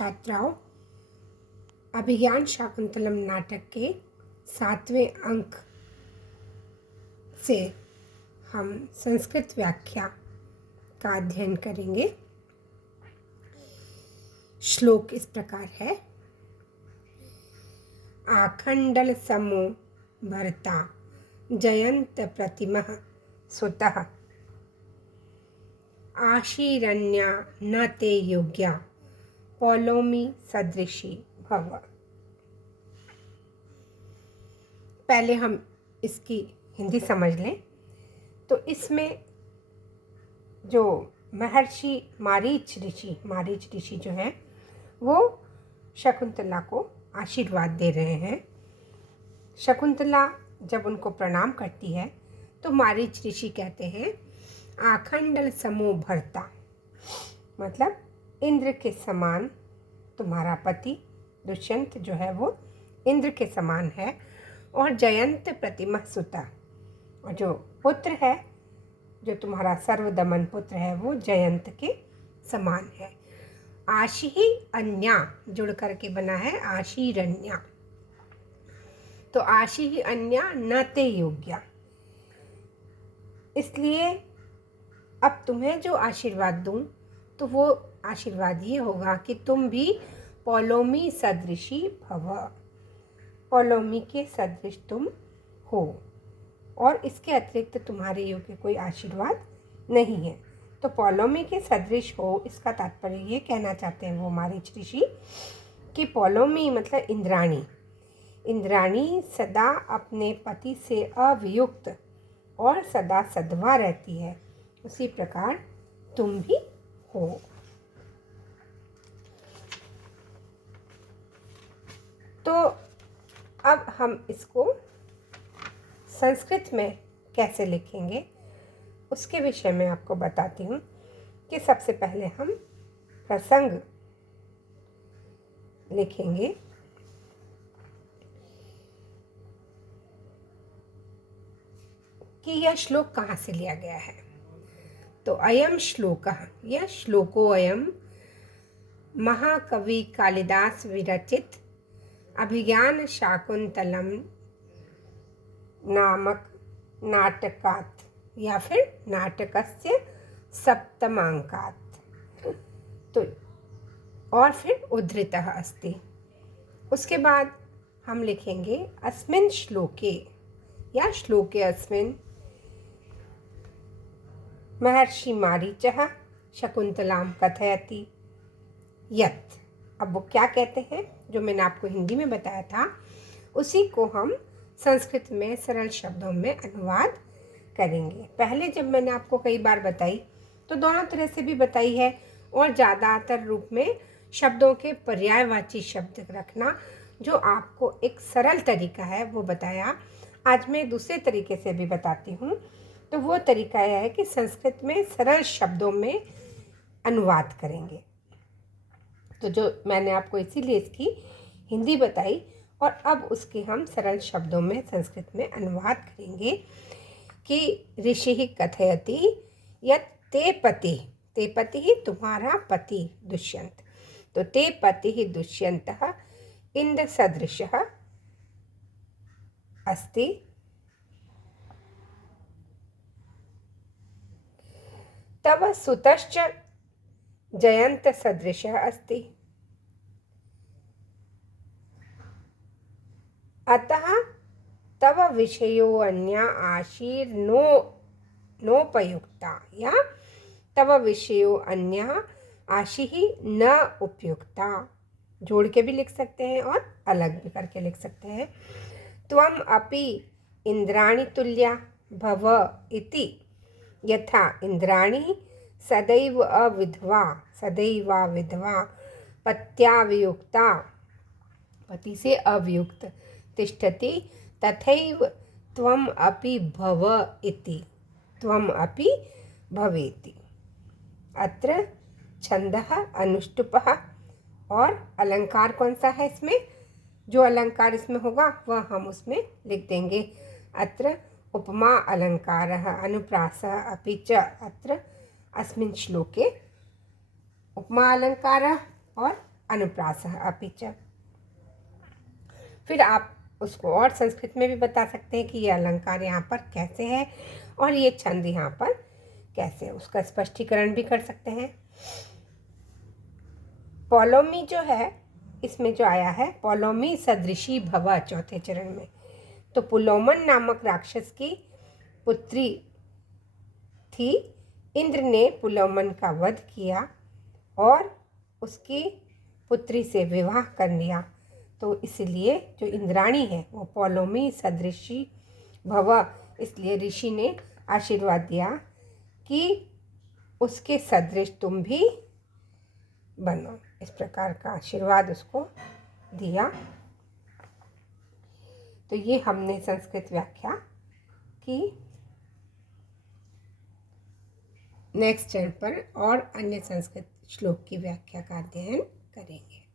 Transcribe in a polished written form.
छात्राओं, अभिज्ञान शाकुंतलम नाटक के 7वें अंक से हम संस्कृत व्याख्या का अध्ययन करेंगे। श्लोक इस प्रकार है। आखंडल समो भरता जयंत प्रतिमः सुतः आशीरण्या न ते योग्या पौलोमी सदृशी भव। पहले हम इसकी हिंदी समझ लें। तो इसमें जो महर्षि मारीच ऋषि जो हैं वो शकुंतला को आशीर्वाद दे रहे हैं। शकुंतला जब उनको प्रणाम करती है तो मारीच ऋषि कहते हैं आखंडल समो भरता, मतलब इंद्र के समान तुम्हारा पति दुष्यंत जो है वो इंद्र के समान है, और जयंत प्रतिमा सुता, और जो पुत्र है, जो तुम्हारा सर्वदमन पुत्र है, वो जयंत के समान है। आशी ही अन्या जुड़ करके बना है आशीरण्या। तो आशी ही अन्या न ते योग्या, इसलिए अब तुम्हें जो आशीर्वाद दूं तो वो आशीर्वाद ये होगा कि तुम भी पौलोमी सदृशी भव, पौलोमी के सदृश तुम हो, और इसके अतिरिक्त तुम्हारे योग्य कोई आशीर्वाद नहीं है। तो पौलोमी के सदृश हो, इसका तात्पर्य ये कहना चाहते हैं वो मारीच ऋषि कि पौलोमी मतलब इंद्राणी, इंद्राणी सदा अपने पति से अवियुक्त और सदा सधवा रहती है, उसी प्रकार तुम भी हो। तो अब हम इसको संस्कृत में कैसे लिखेंगे उसके विषय में आपको बताती हूँ कि सबसे पहले हम प्रसंग लिखेंगे। कि यह श्लोक कहाँ से लिया गया है। तो अयम श्लोकः, यह श्लोको अयम महाकवि कालिदास विरचित अभिज्ञान शाकुंतलम नामक नाटकात् या फिर नाटकस्य सप्तमांकात्, तो और फिर उद्धृतः अस्ति। उसके बाद हम लिखेंगे अस्मिन् श्लोके या श्लोके अस्मिन् महर्षि मारीचः शकुंतलां कथयति यत्। अब वो क्या कहते हैं, जो मैंने आपको हिंदी में बताया था उसी को हम संस्कृत में सरल शब्दों में अनुवाद करेंगे। पहले जब मैंने आपको कई बार बताई तो दोनों तरह से भी बताई है, और ज़्यादातर रूप में शब्दों के पर्यायवाची शब्द रखना जो आपको एक सरल तरीका है वो बताया। आज मैं दूसरे तरीके से भी बताती हूँ। तो वो तरीका यह है कि संस्कृत में सरल शब्दों में अनुवाद करेंगे। तो जो मैंने आपको इसीलिए इसकी हिंदी बताई, और अब उसके हम सरल शब्दों में संस्कृत में अनुवाद करेंगे कि ऋषि कथयति यत् ते पति ही तुम्हारा पति दुष्यंत, तो ते पति ही दुष्यंतः इंद्र सदृशः अस्ति, तव सुतश्च जयंत सदृशः अस्ति, अतः तव विषयो अन्या आशीर नोपयुक्ता, या तव विषयो अन्या आशी ही न उपयुक्ता, जोड़ के भी लिख सकते हैं और अलग भी करके लिख सकते हैं। त्वम अपि इंद्राणी तुल्या भव इति, यथा इंद्राणी सदैवा विधवा पत्यावियुक्ता, पति से अवियुक्त तिष्ठति, तथैव त्वम अपि भव इति, त्वम अपि भवेति। अत्र छंदः अनुष्टुपः, और अलंकार कौन सा है इसमें, जो अलंकार इसमें होगा वह हम उसमें लिख देंगे। अत्र उपमा अलंकारः अनुप्रासः अपि च अत्र अस्मिन् श्लोके उपमा अलंकारः और अनुप्रासः अपि च। फिर आप उसको और संस्कृत में भी बता सकते हैं कि ये अलंकार यहाँ पर कैसे है और ये छंद यहाँ पर कैसे है, उसका स्पष्टीकरण भी कर सकते हैं। पौलोमी जो है, इसमें जो आया है पौलोमी सदृशी भव चौथे चरण में, तो पुलोमन नामक राक्षस की पुत्री थी। इंद्र ने पुलोमन का वध किया और उसकी पुत्री से विवाह कर लिया, तो इसलिए जो इंद्राणी है वो पौलोमी सदृशी भव, इसलिए ऋषि ने आशीर्वाद दिया कि उसके सदृश तुम भी बनो, इस प्रकार का आशीर्वाद उसको दिया। तो ये हमने संस्कृत व्याख्या की। नेक्स्ट चरण पर और अन्य संस्कृत श्लोक की व्याख्या का अध्ययन करेंगे।